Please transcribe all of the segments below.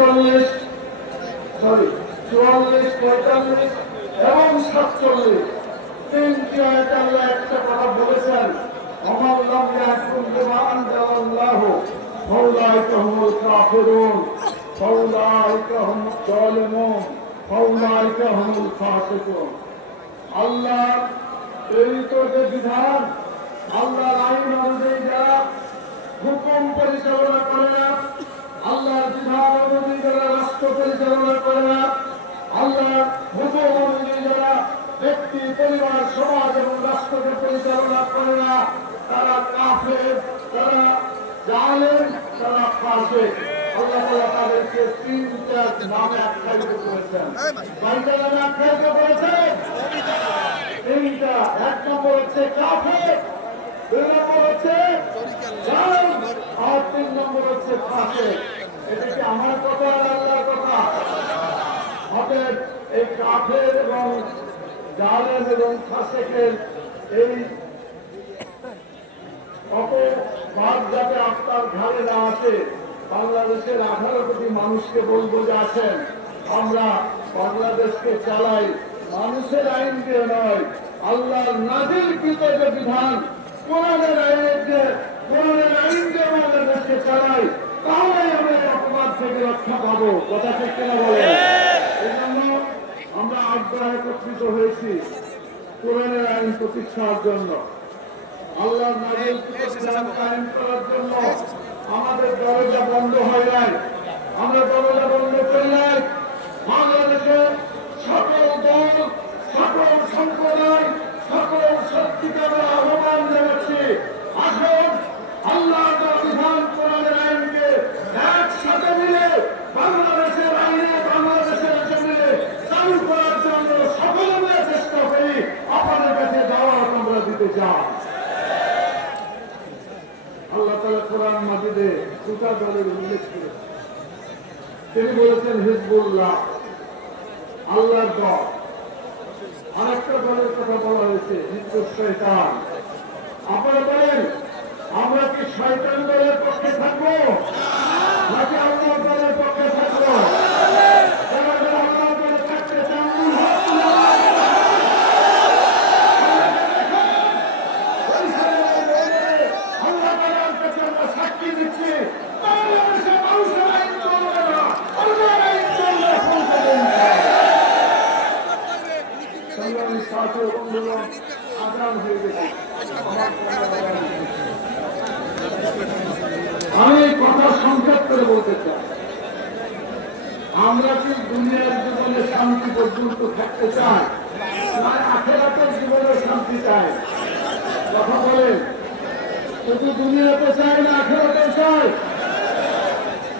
46, 44, 45 এবং 47 তিনটি আয়াতে আল্লাহ একটা কথা বলেছেন, ওমান লাম ইয়াহকুম বিমা আনজালাল্লাহু ফাউলাইকা হুমুল কাফিরুন ফাউলাইকা হুমুজ জালিমুন ফাউলাইকা হুমুল ফাসিকুন। আল্লাহ প্রেরিত যে বিধান, আল্লাহর আইন অনুযায়ী যারা হুকুম পরিচালনা করে না, আল্লাহর বিধান অনুযায়ী যারা রাষ্ট্র পরিচালনা করে না, আল্লাহর হুকুম অনুযায়ী যারা ব্যক্তি, পরিবার, সমাজ এবং রাষ্ট্রকে পরিচালনা করে না, তারা কাফের, তারা জালেম, তারা ফাসিক। আল্লাহ তাআলা তাদেরকে তিনটা নামে আখ্যায়িত করেছেন। কয়টা নামে আখ্যায়িত করেছেন? তিনটা। এক নম্বর হচ্ছে কাফের, দুই নম্বর হচ্ছে জালেম, আর তিন নম্বর হচ্ছে ফাসিক। এটা কি আমার কথা আর আল্লাহর কথা? অতএব এই কাফের এবং জালেম এবং ফাসিকের এই অপবাদ যাতে আপনার ঘাড়ে না আসে, বাংলাদেশের 18 কোটি মানুষকে বলবো যে আছেন, আমরা বাংলাদেশকে চালাই মানুষের আইন দিয়ে নয়, আল্লাহর নাযিলকৃত যে বিধান, কোরআনের আইন দিয়ে বাংলাদেশকে চালাই, তাহলে আমরা এই অপবাদ থেকে রক্ষা পাবো। কথা ঠিক কিনা বলে? এই জন্য আমরা আগ্রহ একত্রিত হয়েছি কোরআনের আইন প্রতিষ্ঠার জন্য, আল্লাহর নাযিলকৃত বিধান কায়েম করার জন্য। আমাদের দরজা বন্ধ হয় নাই, আমরা দরজা বন্ধ করি নাই। বাংলাদেশের সকল দল, সকল সম্প্রদায়, সকল শক্তিকে আমরা আহ্বান জানাচ্ছি, আসুন আল্লাহর বিধান কোরআনের আইনকে একসাথে মিলে বাংলাদেশের আইনে, বাংলাদেশের জমিনে চালু করার জন্য সকলে মিলে চেষ্টা করি। আপনাদের কাছে দাওয়াত আমরা দিতে চাই। আল্লাহ তাআলা কোরআন মাজিদে দুটা দলের উল্লেখ করেছেন। তিনি বলেছেন হিজবুল্লাহ, আল্লাহর দল। আরেকটা দলের কথা বলা হয়েছে হিজবুল শয়তান। আপনারা বলেন, আমরা কি শয়তান দলের পক্ষে থাকবো নাকি আল্লাহ দলের পক্ষে থাকবো? আমি কথা সংক্ষেপ করে বলতে চাই, আমরা কি দুনিয়ার জীবনে শান্তি পর্যন্ত থাকতে চাই না আখিরাতের জীবনে শান্তি চাই? কথা বলেন, শুধু দুনিয়াতে চাই না আখিরাতে চাই?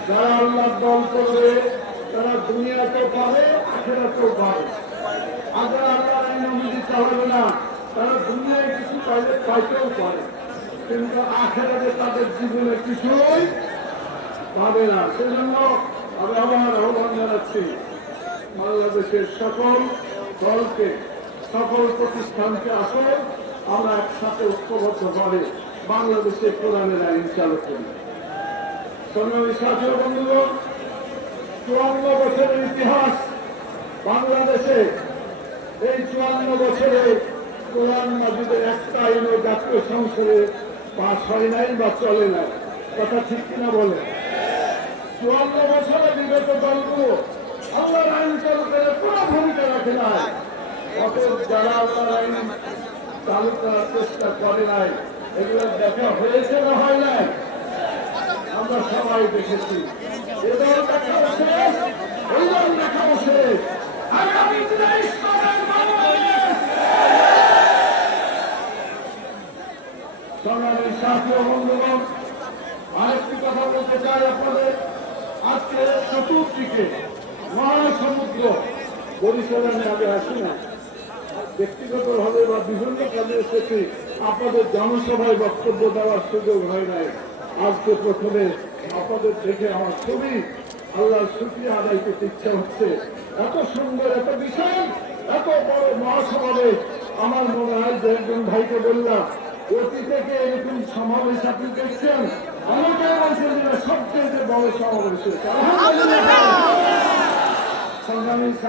যারা আল্লাহর দল করবে তারা দুনিয়াতেও পাবে, আখিরাতেও পাবে। আর যারা আল্লাহর আইন অনুযায়ী চালাবে না, তারা দুনিয়ায় কিছু পাইলে পাইতেও পারে, কিন্তু আখিরাতে তাদের জীবনে কিছুই পাবে না। সেজন্য আমি আমার আহ্বান জানাচ্ছি বাংলাদেশের সকল দলকে, সকল প্রতিষ্ঠানকে, আসুন আমরা একসাথে ঐক্যবদ্ধভাবে বাংলাদেশে কোরআনের আইন চালু করি। সংগ্রামী সাথী ও বন্ধুগণ, 54 বছরের ইতিহাস বাংলাদেশে। এই 54 বছরে কোরআন মাজিদের একটা আইনও জাতীয় সংসদে পাস হয় নাই বা চলে নাই। কথা ঠিক কিনা বলে? 54 বছরে বিগত দলগুলো আল্লাহর আইন চালু করে কোনো ভূমিকা রাখে নাই। অতএব যারা আল্লাহর আইন চালু করার চেষ্টা করে নাই, এগুলো দেখা হয়েছে না হয় নাই? আমরা সবাই দেখেছি। এ দল দেখা শেষ, ওই দল দেখা শেষ। আগামী দিনে ইসলামের বাংলাদেশ। সংগ্রামী সাথী ও বন্ধুগণ, আরেকটি কথা বলতে চাই আপনাদের। আজকে চতুর্দিকে মহাসমুদ্র বরিশালে আমি আসি না, ব্যক্তিগতভাবে বা বিভিন্ন কাজে এসেছি, আপনাদের জনসভায় বক্তব্য দেওয়ার সুযোগ হয় নাই। আজকে প্রথমে আপনাদের দেখে আমার খুবই আল্লাহর শুকরিয়া আদায় করতে ইচ্ছা হচ্ছে। এত সুন্দর, এত বিশাল, এত বড় মহাসমাবেশ। আমার মনে হয় যে একজন ভাইকে বললাম, অতি থেকে এরকম সমাবেশ আপনি দেখছেন, অনেকে বলছেন যে সবচেয়ে বড় সমাবেশ। হিসাব